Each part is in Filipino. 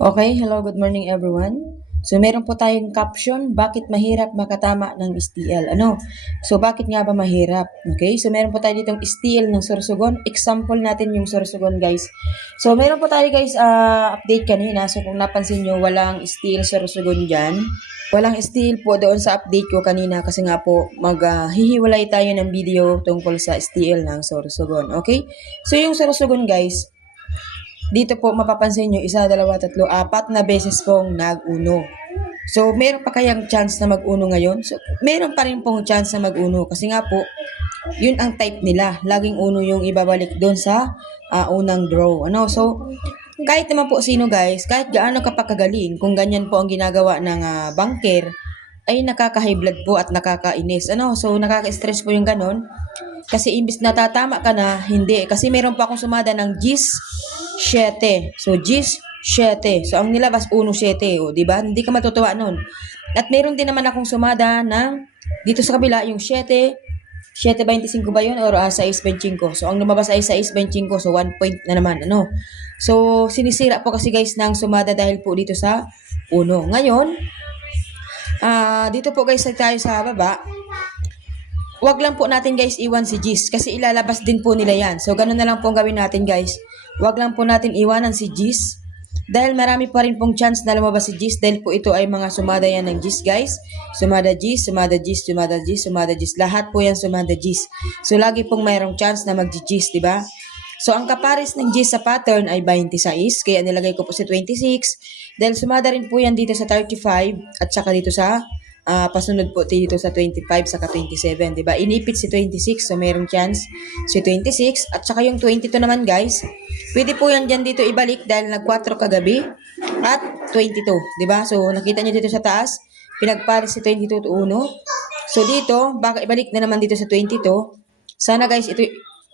Okay, hello, good morning everyone. So meron po tayong caption, bakit mahirap makatama ng STL? So bakit nga ba mahirap? Okay, so meron po tayo ditong STL ng Sorsogon. Example natin yung Sorsogon guys. So meron po tayo guys update kanina. So kung napansin nyo, walang STL Sorsogon dyan. Walang STL po doon sa update ko kanina kasi nga po maghihiwalay tayo ng video tungkol sa STL ng Sorsogon. Okay, so yung Sorsogon guys, dito po mapapansin nyo, 1, 2, 3, 4 na beses pong nag-uno. So, meron pa kayang chance na mag-uno ngayon? So, meron pa rin pong chance na mag-uno. Kasi nga po, yun ang type nila. Laging uno yung ibabalik doon sa unang draw. So, kahit naman po sino guys, kahit gaano kapakagaling, kung ganyan po ang ginagawa ng banker, ay nakaka-high blood po at nakakainis. So, nakaka-stress po yung ganon. Kasi imbis na tatama ka na, hindi. Kasi meron pa akong sumada ng GIS 7. So, GIS 7. So, ang nilabas 1-7. O, diba? Hindi ka matutuwa nun. At meron din naman akong sumada ng, dito sa kabila, yung 7, 7.25 ba yun? Or 6.25. So, ang lumabas ay 6.25. So, 1 point na naman. So, sinisira po kasi guys ng sumada dahil po dito sa 1. Ngayon, dito po guys tayo sa baba. Wag lang po natin guys iwan si GIS kasi ilalabas din po nila yan. So, ganun na lang po ang gawin natin guys. Wag lang po natin iwanan si GIS dahil marami pa rin pong chance na lumabas si GIS dahil po ito ay mga sumada yan ng GIS guys. Sumada GIS, sumada GIS, sumada GIS, sumada GIS. Lahat po yan sumada GIS. So, lagi pong mayroong chance na mag-GIS, diba? So, ang kapares ng GIS sa pattern ay 26. Kaya nilagay ko po si 26. Dahil sumada rin po yan dito sa 35 at saka dito sa pasunod po dito sa 25 saka 27, di ba? Inipit si 26, so mayroong chance si 26 at saka yung 22 naman guys. Pwede po yan diyan dito ibalik dahil nag-4 kagabi at 22, di ba? So nakita niyo dito sa taas, pinagpares si 22 to 1. So dito, baka ibalik na naman dito sa 22. Sana guys, ito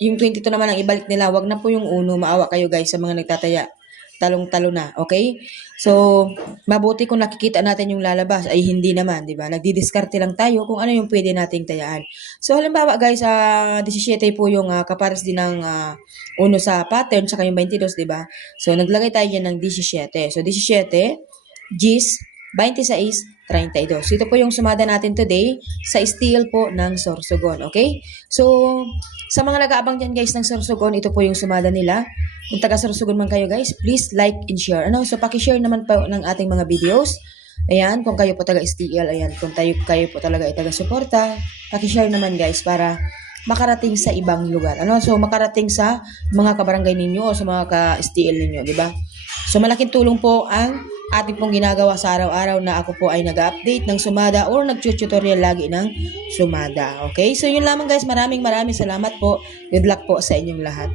yung 22 naman ang ibalik nila. Wag na po yung 1. Maawa kayo guys sa mga nagtataya. Talong-talo na, okay? So, mabuti kung nakikita natin yung lalabas ay hindi naman, di ba? Nagdidiskarte lang tayo kung ano yung pwede nating tayaan. So, halimbawa guys, 17 po yung kapares din ng 1 sa pattern, saka yung 22, di ba? So, naglagay tayo yan ng 17. So, 17, GIS, 26, 32. So, ito po yung sumada natin today sa steel po ng Sorsogon, okay? So, sa mga nag-aabang dyan guys ng Sorsogon, ito po yung sumada nila. Kung taga Sorsogon man kayo guys, please like and share. So, paki-share naman po ng ating mga videos. Ayan, kung kayo po taga STL, ayan, kung kayo po talaga ay taga-suporta, paki-share naman guys para makarating sa ibang lugar. So, makarating sa mga kabarangay ninyo o sa mga ka-STL ninyo, di ba? So, malaking tulong po ang ating pong ginagawa sa araw-araw na ako po ay nag-update ng sumada or nag-tutorial lagi ng sumada. Okay? So, yun lamang guys. Maraming salamat po. Good luck po sa inyong lahat.